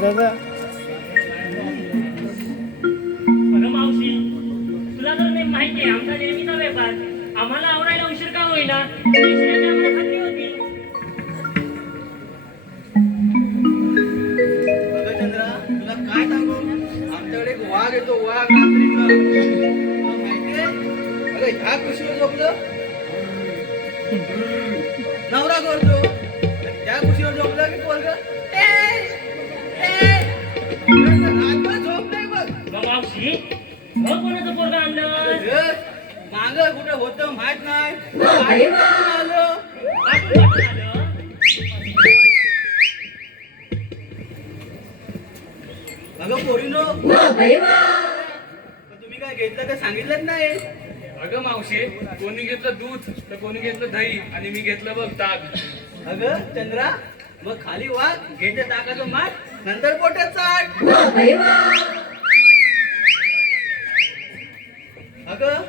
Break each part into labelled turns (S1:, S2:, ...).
S1: दादा.
S2: अगं मावशी तुला तर नाही माहिती आहे आमचा नेहमीचा व्यापार. आम्हाला आवरायला उशीर का होईना? उशिराची आम्हाला खात्री होती.
S3: अगं चंद्रा तुला काय सांगू? आमच्याकडे एक वाघ येतो वाघ रात्रीचा. तुला माहितीये अगं ह्या कुशीवर झोपलं? नवरा करतो.
S2: मावशी कोणाचं आणलं
S3: कुठे माहीत नाही आलो अगं पोरीनो तुम्ही काय घेतलं का सांगितलंच नाही
S4: अगं मावशी कोणी घेतलं दूध तर कोणी घेतलं दही आणि मी घेतलं बघ ताक
S3: अगं चंद्रा मग खाली वाघ घेते टाकाचं माठ नंतर पोटात चाट. अगं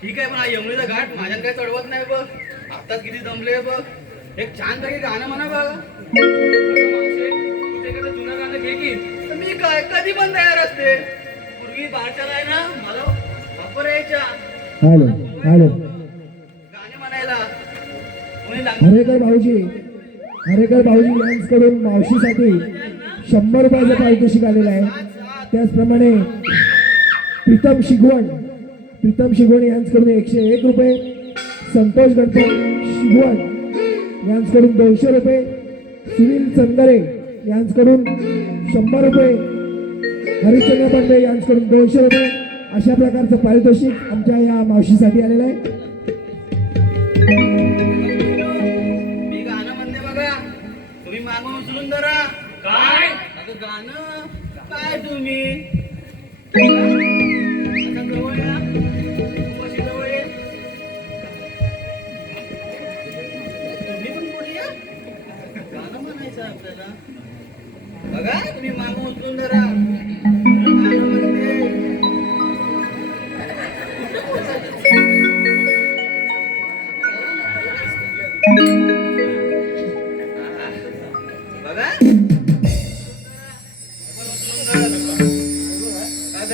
S3: ठीक आहे पण हा यमुनेचा घाट माझ्यात काय चढवत नाही बघ. आताच किती जमले बघ. एक छान पैकी गाणं म्हणा बघा.
S4: जुनं गाणं घे की.
S3: तर मी काय कधी पण तयार असते. पूर्वी बारशाला आहे ना मला वापर यायच्या.
S5: Hello hello.
S3: गाणे म्हणायला. कोणी लागलं
S5: भाऊजी? हरेकर भाऊजी यांच्याकडून मावशीसाठी शंभर रुपयाचं पारितोषिक आलेलं आहे. त्याचप्रमाणे प्रीतम शिगवण प्रीतम शिगवण यांच्याकडून एकशे एक रुपये संतोष गणपत शिगवण यांच्याकडून दोनशे रुपये सुनील चंदरे यांच्याकडून शंभर रुपये हरिश्चंद्र पांडे यांच्याकडून दोनशे रुपये अशा प्रकारचं पारितोषिक आमच्या या मावशीसाठी आलेलं आहे.
S3: मागून
S2: काय?
S3: अगं गाणं. काय तुम्ही? बघा तुम्ही या सुंदरा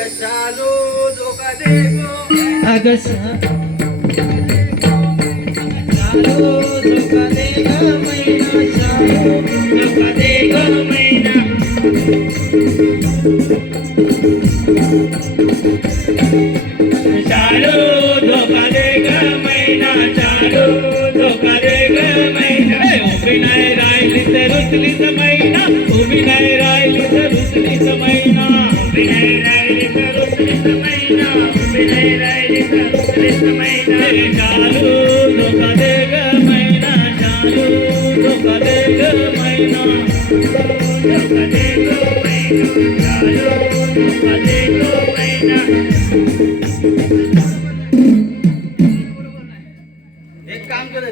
S3: अगं चालू धोका दे दे ग। मैना चालू धोका दे ग मैना।
S2: चालू धोका दे ग मैना। चालू धोका दे ग मैना उभी नाही राहिली तर मैना उभी नाही राहिली तर मैना। उभी नाही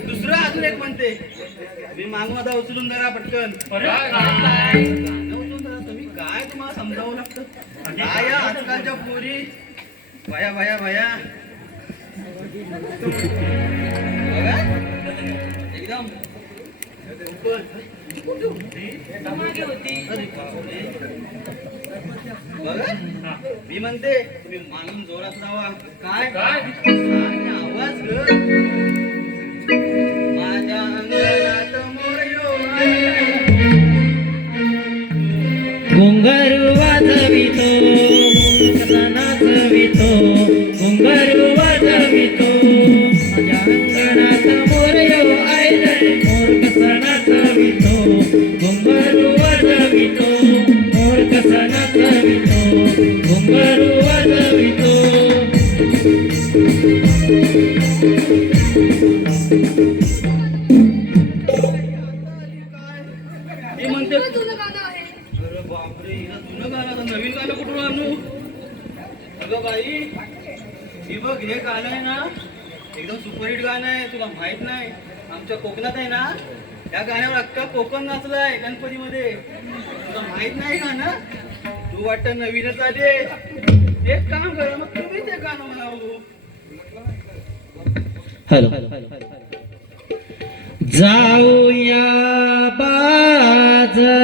S3: दुसरं अजून एक म्हणते. मी मागून आता उचलून धरा पटकन.
S2: काय?
S3: तुम्हाला समजावं लागतं? काय आजकालच्या पोरी? भया भया भया. बघा एकदम. मी म्हणते तुम्ही मानून जोरात जावा काय?
S4: काय?
S3: आणि आवाज माझ्या अंगणात
S2: मोर घुंगारू
S3: नवीन गाणं कुठून आणू? अगं बाई ही बघ हे गाणं आहे ना एकदम सुपरहिट गाणं आहे तुला माहीत नाही. आमच्या कोकणात आहे ना या गाण्यावर अख्खा कोकण नाचलाय गणपतीमध्ये. तुला माहीत नाही गाणं? तू वाटतं नवीनच आले. एक काम कर मग तुम्ही ते गाणं म्हणावं.
S2: हॅलो. जाऊया बाजरा.